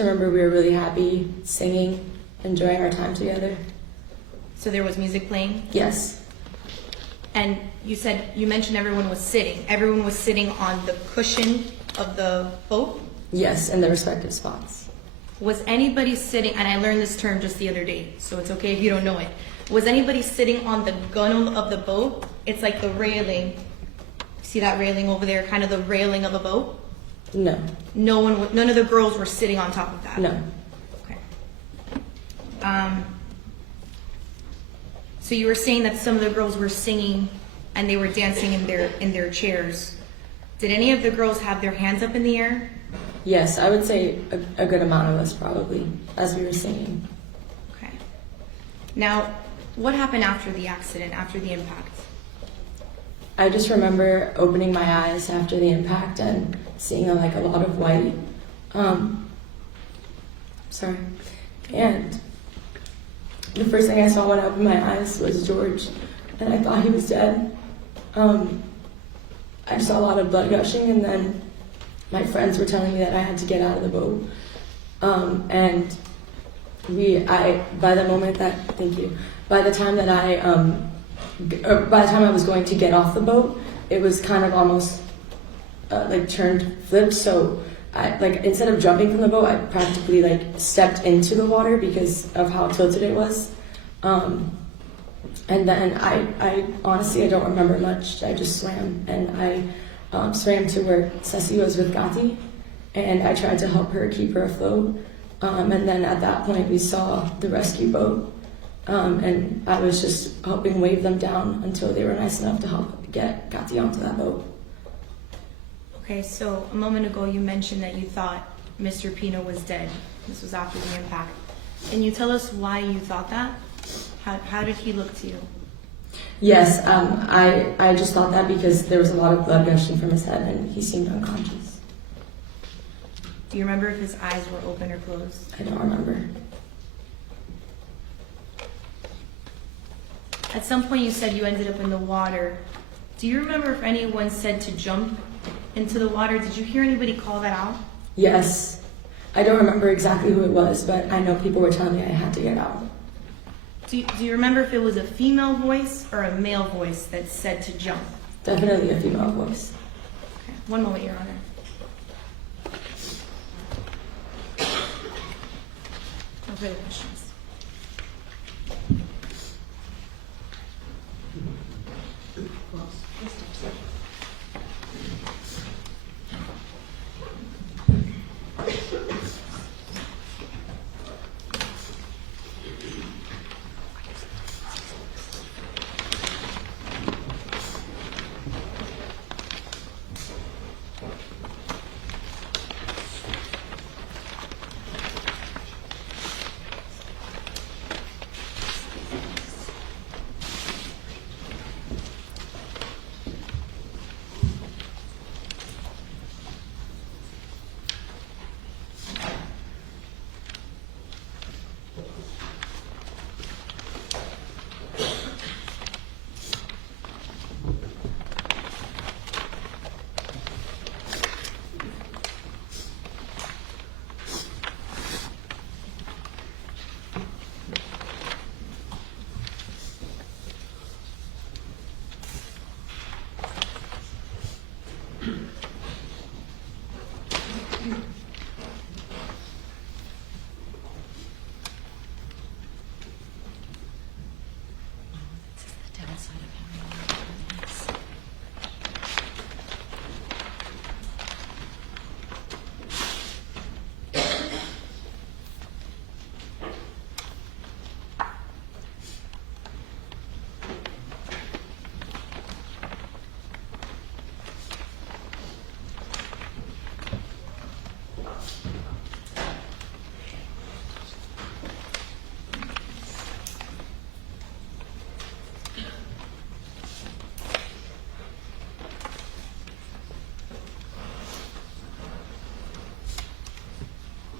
just remember we were really happy, singing, enjoying our time together. So there was music playing? Yes. And you mentioned everyone was sitting. Everyone was sitting on the cushion of the boat? Yes, in their respective spots. Was anybody sitting, and I learned this term just the other day, so it's okay if you don't know it. Was anybody sitting on the gunnel of the boat? It's like the railing. See that railing over there, kind of the railing of a boat? No. None of the girls were sitting on top of that? No. Okay. So you were saying that some of the girls were singing and they were dancing in their chairs. Did any of the girls have their hands up in the air? Yes, I would say a good amount of us probably, as we were singing. Okay. Now, what happened after the accident, after the impact? I just remember opening my eyes after the impact and seeing a lot of white. And the first thing I saw when I opened my eyes was George, and I thought he was dead. I saw a lot of blood gushing, and then my friends were telling me that I had to get out of the boat. By the time I was going to get off the boat, it was kind of almost flipped. So instead of jumping from the boat, I practically stepped into the water because of how tilted it was. And then I honestly, I don't remember much. I just swam, and I swam to where Ceci was with Gati, and I tried to help her keep her afloat. And then at that point, we saw the rescue boat, and I was just helping wave them down until they were nice enough to help get Gati onto that boat. Okay, so a moment ago you mentioned that you thought Mr. Pino was dead. This was after the impact. Can you tell us why you thought that? How did he look to you? Yes, I just thought that because there was a lot of blood gushing from his head and he seemed unconscious. Do you remember if his eyes were open or closed? I don't remember. At some point you said you ended up in the water. Do you remember if anyone said to jump into the water? Did you hear anybody call that out? Yes. I don't remember exactly who it was, but I know people were telling me I had to get out. Do you remember if it was a female voice or a male voice that said to jump? Definitely a female voice. Okay. One moment, Your Honor. No further questions.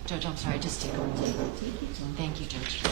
Judge, I'm sorry, just take a moment. Thank you, Judge.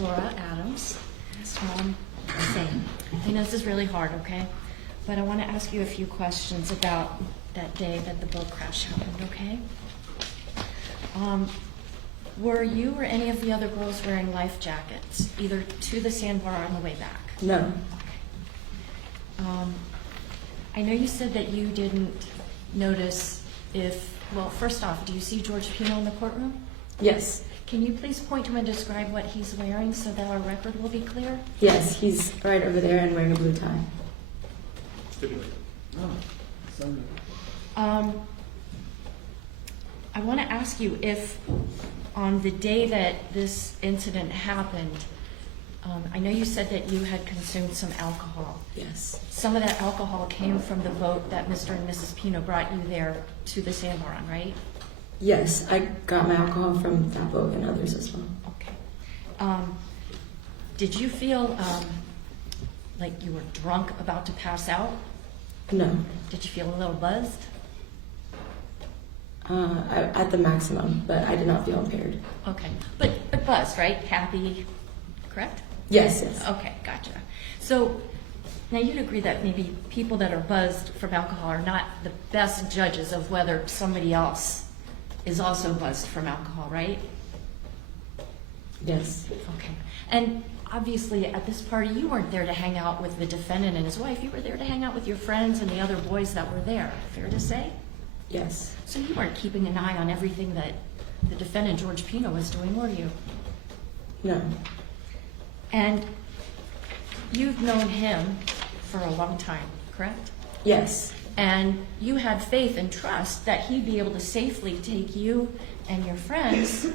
Laura Adams. Same. I know this is really hard, okay? But I want to ask you a few questions about that day that the boat crash happened, okay? Were you or any of the other girls wearing life jackets, either to the sandbar or on the way back? No. I know you said that you didn't notice well, first off, do you see George Pino in the courtroom? Yes. Can you please point to him and describe what he's wearing so that our record will be clear? Yes, he's right over there and wearing a blue tie. I want to ask you if on the day that this incident happened, I know you said that you had consumed some alcohol. Yes. Some of that alcohol came from the boat that Mr. and Mrs. Pino brought you there to the sandbar on, right? Yes, I got my alcohol from that boat and others as well. Okay. Did you feel like you were drunk, about to pass out? No. Did you feel a little buzzed? At the maximum, but I did not feel impaired. Okay. But buzzed, right? Happy, correct? Yes, yes. Okay, gotcha. So now you'd agree that maybe people that are buzzed from alcohol are not the best judges of whether somebody else is also buzzed from alcohol, right? Yes. Okay. And obviously at this party you weren't there to hang out with the defendant and his wife. You were there to hang out with your friends and the other boys that were there. Fair to say? Yes. So you weren't keeping an eye on everything that the defendant, George Pino, was doing, were you? No. And you've known him for a long time, correct? Yes. And you had faith and trust that he'd be able to safely take you and your friends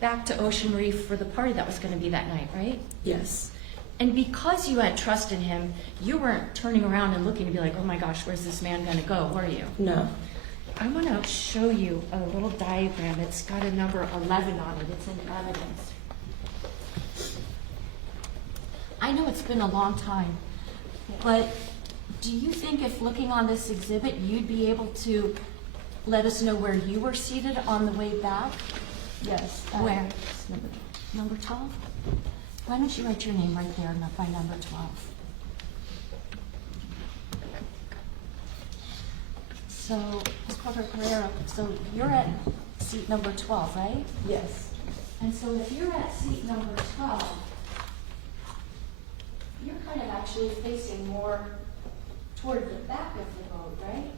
back to Ocean Reef for the party that was going to be that night, right? Yes. And because you had trust in him, you weren't turning around and looking to be like, oh my gosh, where's this man going to go, were you? No. I want to show you a little diagram. It's got a number 11 on it. It's in evidence. I know it's been a long time, but do you think if looking on this exhibit, you'd be able to let us know where you were seated on the way back? Yes. Where? Number 12? Why don't you write your name right there by number 12? So, Ms. Carter-Pereira, so you're at seat number 12, right? Yes. And so if you're at seat number 12, you're kind of actually facing more toward the back of the boat, right?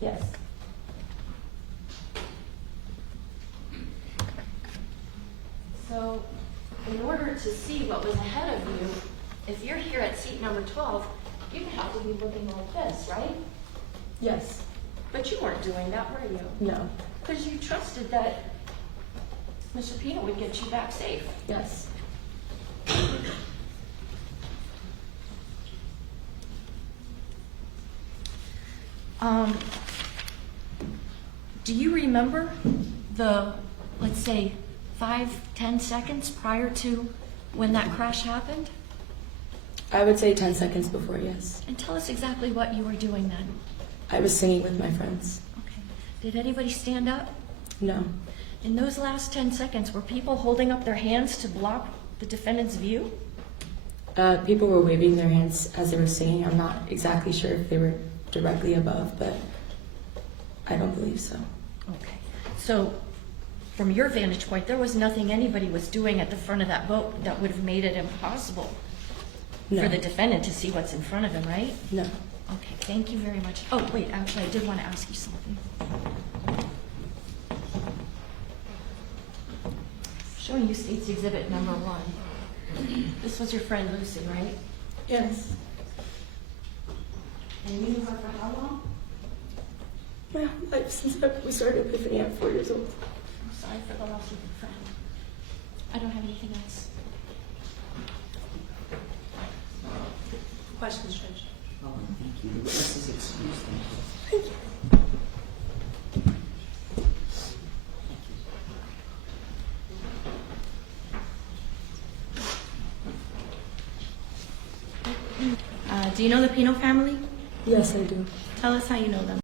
Yes. So in order to see what was ahead of you, if you're here at seat number 12, you'd have to be looking like this, right? Yes. But you weren't doing that, were you? No. Because you trusted that Mr. Pino would get you back safe. Yes. Do you remember the, let's say, 5-10 seconds prior to when that crash happened? I would say 10 seconds before, yes. And tell us exactly what you were doing then. I was singing with my friends. Okay. Did anybody stand up? No. In those last 10 seconds, were people holding up their hands to block the defendant's view? People were waving their hands as they were singing. I'm not exactly sure if they were directly above, but I don't believe so. Okay. So, from your vantage point, there was nothing anybody was doing at the front of that boat that would have made it impossible No. for the defendant to see what's in front of him, right? No. Okay, thank you very much. Oh, wait, actually, I did want to ask you something. Showing you State's Exhibit number 1. This was your friend Lucy, right? Yes. And you knew her for how long? My whole life since we started Epiphany at 4 years old. I'm sorry for the loss of your friend. I don't have anything else. Questions, Judge? Oh, thank you. The witness is excused. Thank you. Do you know the Pino family? Yes, I do. Tell us how you know them.